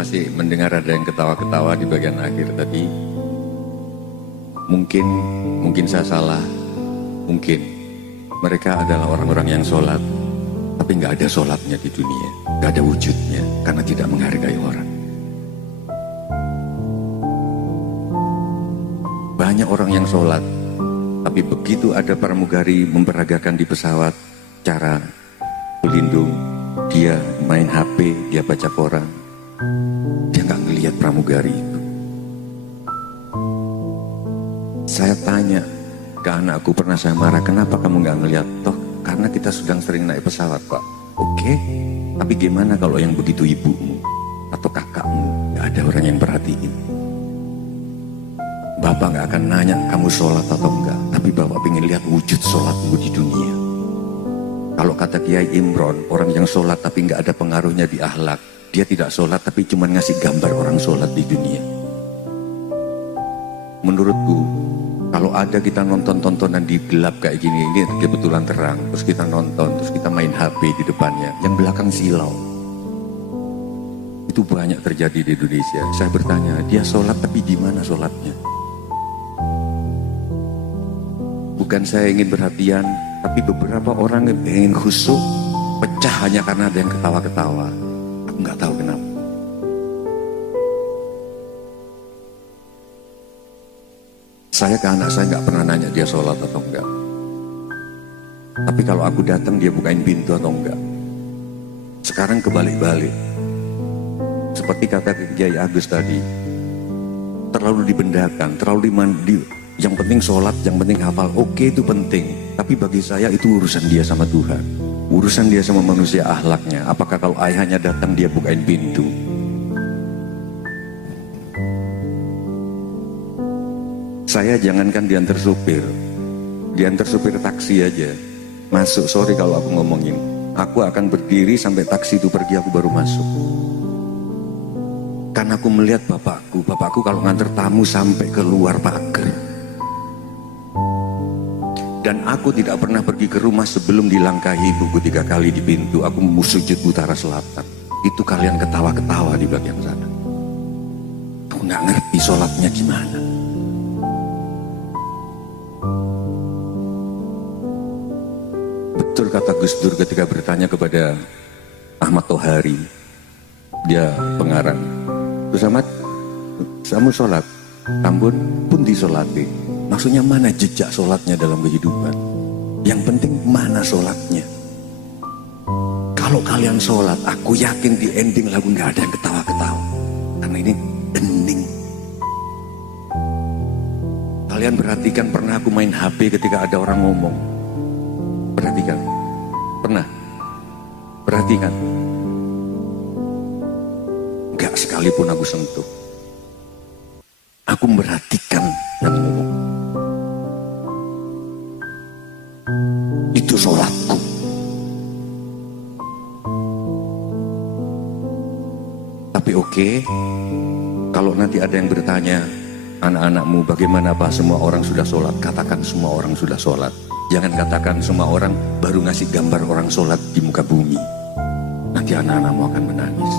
masih mendengar ada yang ketawa-ketawa di bagian akhir tadi. Mungkin saya salah. Mungkin mereka adalah orang-orang yang sholat, tapi nggak ada sholatnya di dunia, nggak ada wujudnya karena tidak menghargai orang. Banyak orang yang sholat, tapi begitu ada pramugari memperagakan di pesawat cara pelindung, dia main HP, dia baca koran, dia nggak ngelihat pramugari itu. Saya tanya ke anakku, pernah saya marah, kenapa kamu nggak ngelihat? Toh karena kita sedang sering naik pesawat, Pak. Oke, tapi gimana kalau yang begitu ibumu atau kakakmu nggak ada orang yang perhatiin? Bapak nggak akan nanya kamu sholat atau enggak, tapi Bapak ingin lihat wujud sholatmu di dunia. Kalau kata Kiai Imron, orang yang sholat tapi nggak ada pengaruhnya di akhlak, dia tidak sholat tapi cuma ngasih gambar orang sholat di dunia. Menurutku, kalau ada kita nonton-tontonan di gelap kayak gini, ini kebetulan terang, terus kita nonton, terus kita main HP di depannya, yang belakang silau. Itu banyak terjadi di Indonesia. Saya bertanya, dia sholat tapi di mana sholatnya? Bukan saya ingin perhatian, tapi beberapa orang yang ingin khusyuk pecah hanya karena ada yang ketawa-ketawa. Aku nggak tahu kenapa. Saya ke anak saya nggak pernah nanya dia sholat atau enggak. Tapi kalau aku datang dia bukain pintu atau enggak. Sekarang kebalik-balik. Seperti kata Kiai Agus tadi, terlalu dibendakan, terlalu dimandi. Yang penting sholat, yang penting hafal. Oke, itu penting. Tapi bagi saya itu urusan dia sama Tuhan. Urusan dia sama manusia, akhlaknya. Apakah kalau ayahnya datang dia bukain pintu? Saya jangankan diantar supir taksi aja. Masuk, sorry kalau aku ngomongin. Aku akan berdiri sampai taksi itu pergi, aku baru masuk. Karena aku melihat bapakku kalau nganter tamu sampai keluar pagar. Dan aku tidak pernah pergi ke rumah sebelum dilangkahi ibuku 3 kali di pintu. Aku sujud utara selatan. Itu kalian ketawa-ketawa di bagian sana. Aku nggak ngerti sholatnya gimana. Betul kata Gus Dur ketika bertanya kepada Ahmad Tohari, dia pengarang. Gus Ahmad, kamu sholat? Ampun pun disolati. Maksudnya mana jejak sholatnya dalam kehidupan? Yang penting mana sholatnya. Kalau kalian sholat, aku yakin di ending lagu nggak ada yang ketawa-ketawa. Karena ini ending. Kalian perhatikan, pernah aku main HP ketika ada orang ngomong? Perhatikan. Pernah? Perhatikan. Nggak sekalipun aku sentuh. Aku memperhatikan dan ngomong. Itu sholatku. Tapi oke, kalau nanti ada yang bertanya, anak-anakmu bagaimana Pak, semua orang sudah sholat? Katakan semua orang sudah sholat. Jangan katakan semua orang baru ngasih gambar orang sholat di muka bumi. Nanti anak-anakmu akan menangis.